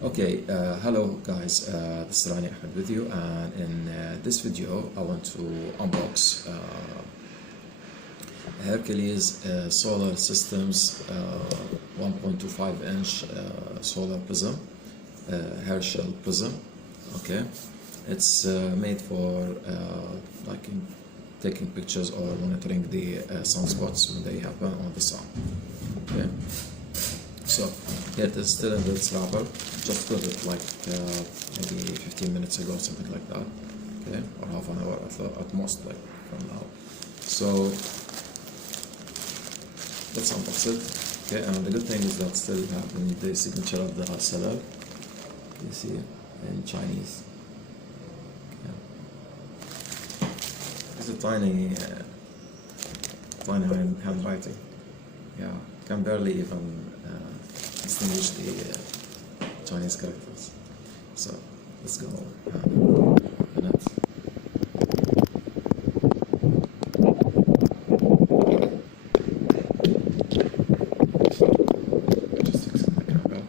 Okay, hello guys, this is Rani Ahmed with you, and in this video I want to unbox Hercules Solar Systems 1.25 inch solar prism, Herschel prism. Okay, it's made for taking pictures or monitoring the sunspots when they happen on the sun. Okay. So here it is, still in this wrapper. Just got it like maybe 15 minutes ago, something like that. Okay, or half an hour at most, like from now. So let's unbox it. Okay, and the good thing is that still having the signature of the seller. You see it in Chinese. Okay. It's a tiny handwriting. Yeah, can barely even distinguish the Chinese characters. So let's go open it. Just fixing the camera.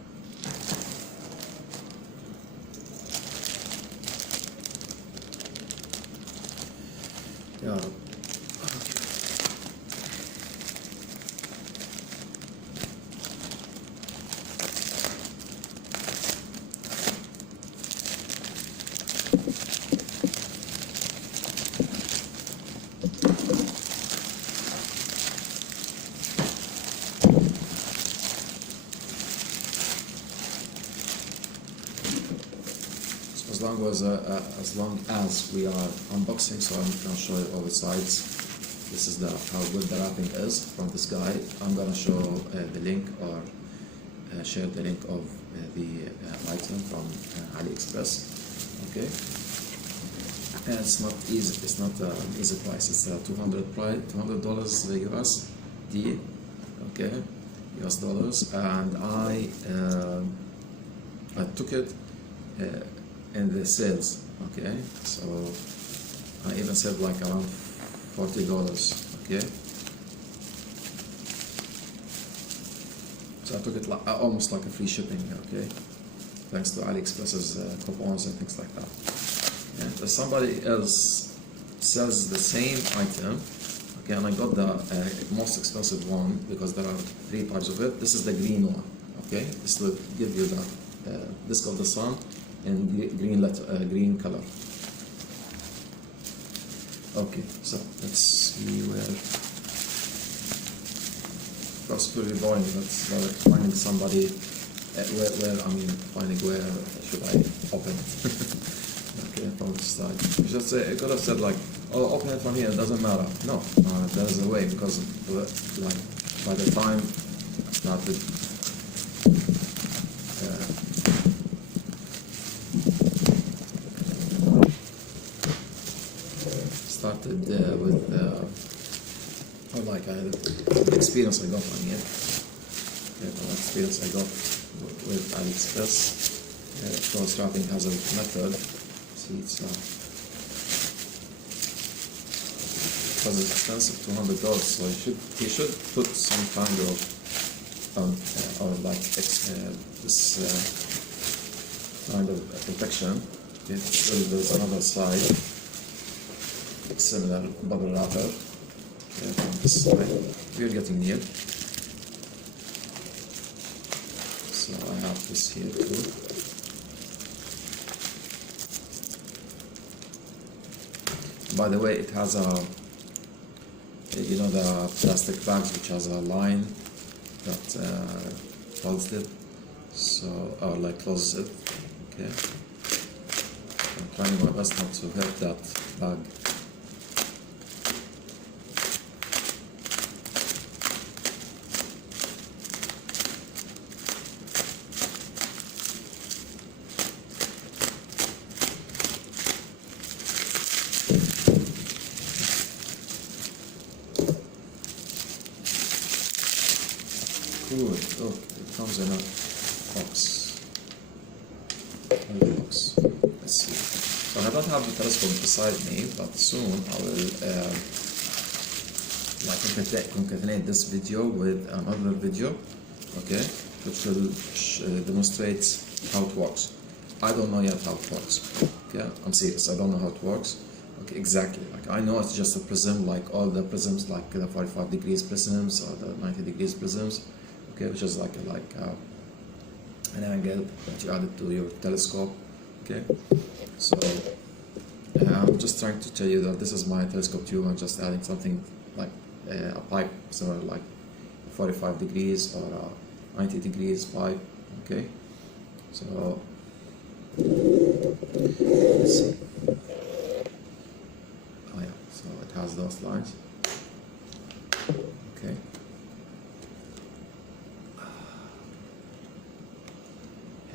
Yeah. As long as we are unboxing, so I'm going to show you all the sides. This is how good the wrapping is from this guy. I'm going to show the link or share the link of the item from AliExpress. Okay, and it's not easy. It's not an easy price. It's $200 USD. Okay, US dollars, and I took it in the sales. Okay, so I even saved like around $40. Okay, so I took it like almost like a free shipping. Okay, thanks to AliExpress's coupons and things like that. And somebody else sells the same item. Okay, and I got the most expensive one because there are 3 types of it. This is the green one. Okay, this will give you the disc of the sun in green color. Okay, so let's see where. Possibly boring. That's like finding somebody. Finding where should I open it? Okay, from this side. You should say. I could have said like, oh, open it from here. It doesn't matter. No, there's a way because like by the time I started. With the experience I got on here. The experience I got with AliExpress. Of course, wrapping has a method. See, it's because it's expensive, $200. So you should put some kind of this kind of protection. Okay. So there's another side. Similar bubble wrapper. Okay, from this side. We are getting near. So I have this here too. By the way, it has the plastic bags which has a line that holds it, so closes it. Okay. I'm trying my best not to hurt that bag. Good. Oh, it comes in a box. Let's see. So I don't have the telescope beside me, but soon I will concatenate this video with another video. Okay. which will demonstrate how it works. I don't know yet how it works. Okay, I'm serious. I don't know how it works. Okay, exactly. Like I know it's just a prism, like all the prisms, like the 45 degrees prisms or the 90 degrees prisms. Okay, which is like an angle that you added to your telescope. Okay, so I'm just trying to tell you that this is my telescope tube. I'm just adding something like a pipe, somewhere like 45 degrees or 90 degrees pipe. Okay, so let's see. Oh yeah, so it has those lines. Okay.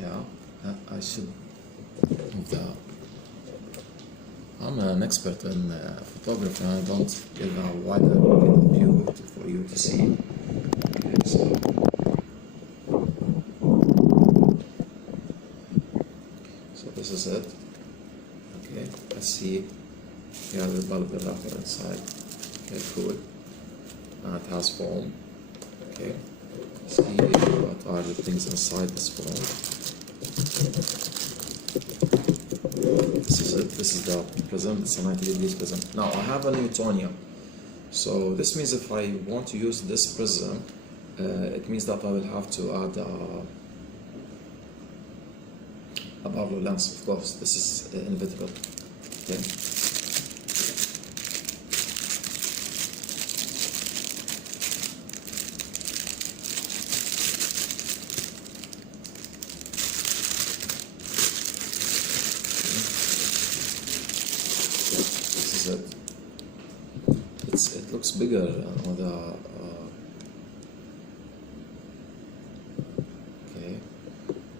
Yeah, I should move that. I'm an expert in photography, and I don't give a wider view for you to see. Okay, so this is it. Okay, let's see. Yeah, the bulb wrapper inside. Okay, cool. And it has foam. Okay, see what are the things inside this foam. This is it. This is the prism. It's a 90 degrees prism. Now I have a Newtonian. So this means if I want to use this prism, it means that I will have to add a Barlow lens, of course. This is inevitable. Okay. This is it. It looks bigger on the okay.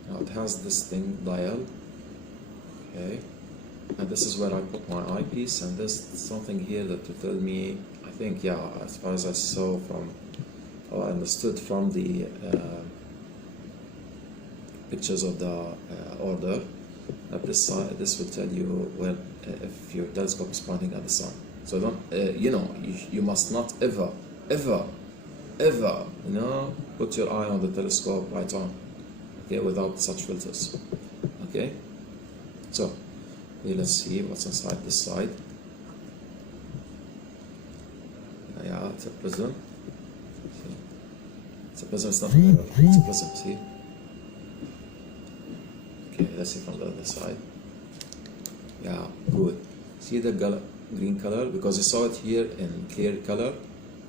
Now it has this thing dial. Okay, and this is where I put my eyepiece, and there's something here that will tell me. I think, yeah, as far as I saw from, or I understood from the pictures of the order, that this will tell you where if your telescope is pointing at the sun. So don't, you must not ever, put your eye on the telescope right on, okay, without such filters, okay? So, here let's see what's inside this side. Yeah, it's a prism. See? It's a prism, it's not a mirror, it's a prism, see? Okay, let's see from the other side. Yeah, good. See the green color? Because you saw it here in clear color,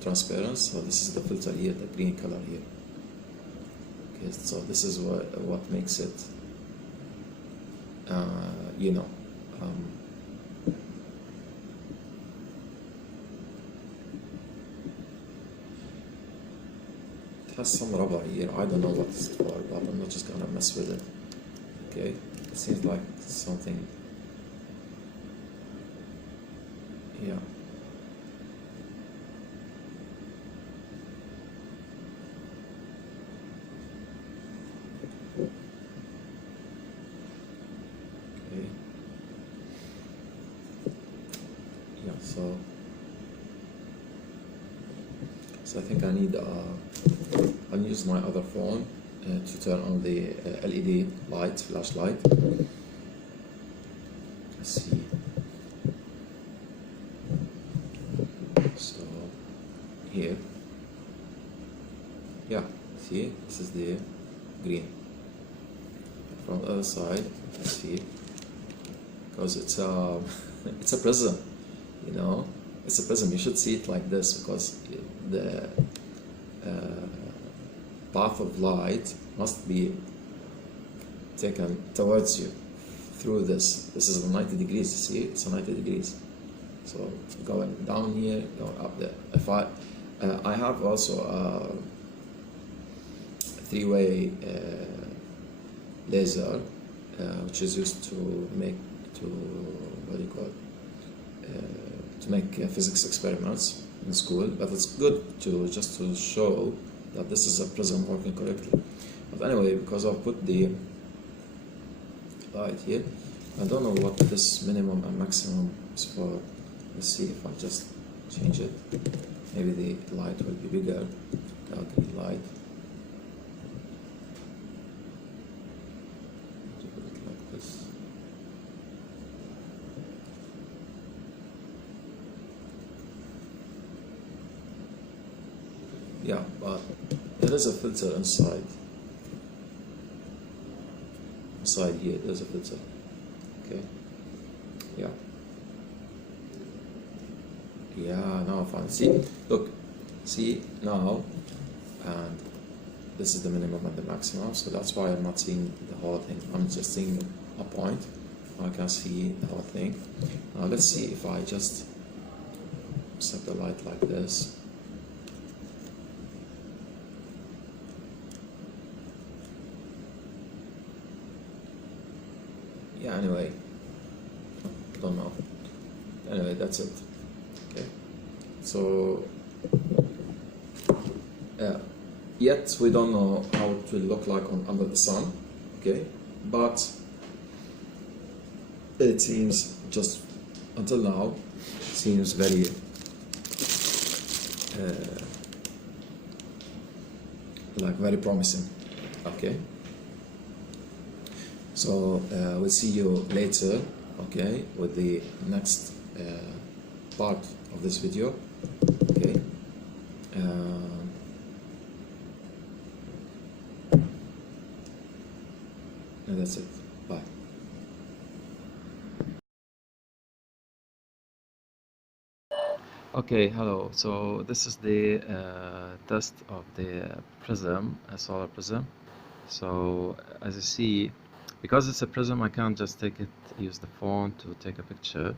transparent, so this is the filter here, the green color here. Okay, so this is what makes it, it has some rubber here. I don't know what it's for, but I'm not just gonna mess with it. Okay, it seems like something. Yeah. Okay. Yeah, so I think I need I'll use my other phone to turn on the LED light, flashlight. Let's see. So here, yeah, see, this is the green. From the other side, let's see, because it's it's a prism, it's a prism. You should see it like this, because the path of light must be taken towards you through this. This is 90 degrees, you see, it's 90 degrees. So going down here, going up there. If I have also a three-way laser, which is used to make to make physics experiments in school. But it's good to just to show that this is a prism working correctly. But anyway, because I've put the light here, I don't know what this minimum and maximum is for. Let's see if I just change it. Maybe the light will be bigger, dark green light. Yeah, but there is a filter inside here. There's a filter. Okay. Yeah. Yeah, now I found it. See, look, see now, and this is the minimum and the maximum, so that's why I'm not seeing the whole thing. I'm just seeing a point. I can see the whole thing. Now let's see if I just set the light like this. Yeah, anyway, don't know. Anyway, that's it. Okay, so yet we don't know how it will look like under the sun. Okay, but it seems, just until now, seems very very promising. Okay, so we'll see you later, okay, with the next part of this video. Okay, and that's it. Bye. Okay, hello. So this is the test of the prism, a solar prism. So as you see, because it's a prism, I can't just use the phone to take a picture.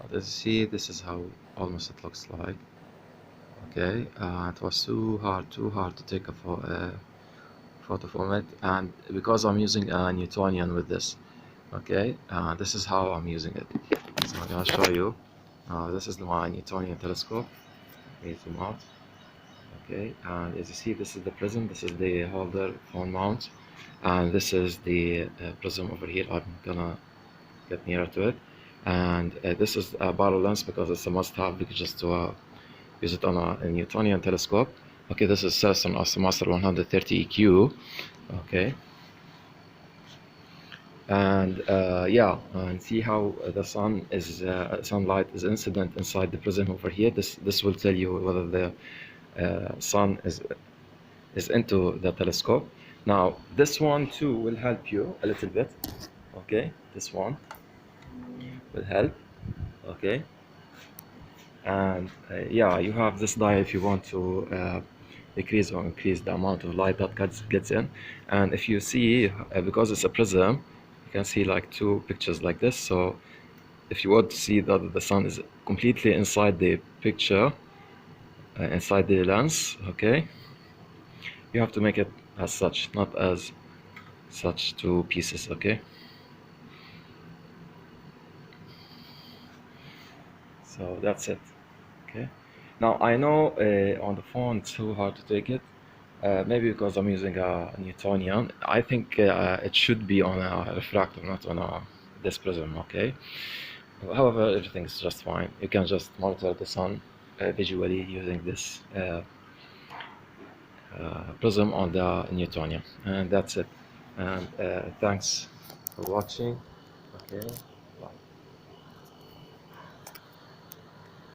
But as you see, this is how almost it looks like. Okay, it was too hard to take a photo from it, and because I'm using a Newtonian with this. Okay, this is how I'm using it. So I'm gonna show you. This is my Newtonian telescope. Let me zoom out. Okay, and as you see, this is the prism, this is the holder phone mount, and this is the prism over here. I'm gonna get nearer to it, and this is a barrel lens because it's a must-have, because just to use it on a Newtonian telescope. Okay, this is Cessna Master 130 EQ. Okay, and yeah, and see how the sunlight is incident inside the prism over here. This will tell you whether the sun is into the telescope. Now this one too will help you a little bit. Okay, this one will help. Okay, and yeah, you have this die if you want to decrease or increase the amount of light that gets in. And if you see, because it's a prism, you can see like two pictures like this. So if you want to see that the sun is completely inside the picture, inside the lens, okay, you have to make it as such, not as such two pieces. Okay, so that's it. Okay, now I know on the phone it's too hard to take it, maybe because I'm using a Newtonian. I think it should be on a refractor, not on this prism. Okay, however, everything is just fine. You can just monitor the sun visually using this prism on the Newtonian, and that's it. And thanks for watching. Okay.